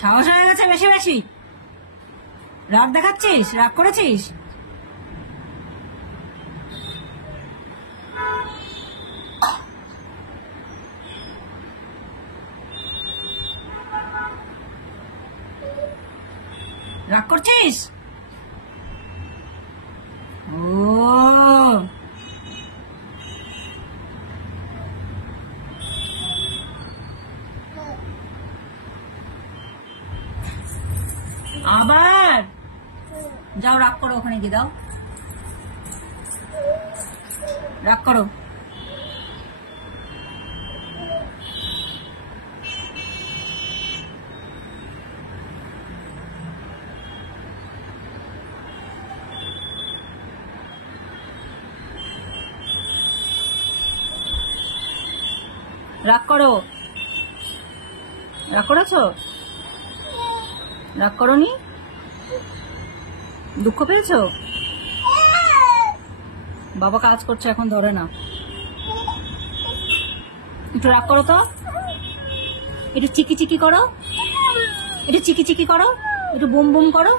সাহস হয়ে গেছে বেশি বেশি। রাগ দেখাচ্ছিস? রাগ করেছিস? রাগ করছিস? ও আবার যাও, রাগ করো, ওখানে গিয়ে দাও, রাগ করো। রাগ করো, রাগ করেছো? রাগ করোনি? দুঃখ পেয়েছো? বাবা কাজ করছে এখন, ধরে না। একটু রাগ করো তো, একটু চিকি চিকি করো, একটু চিকি চিকি করো, একটু বুম বুম করো।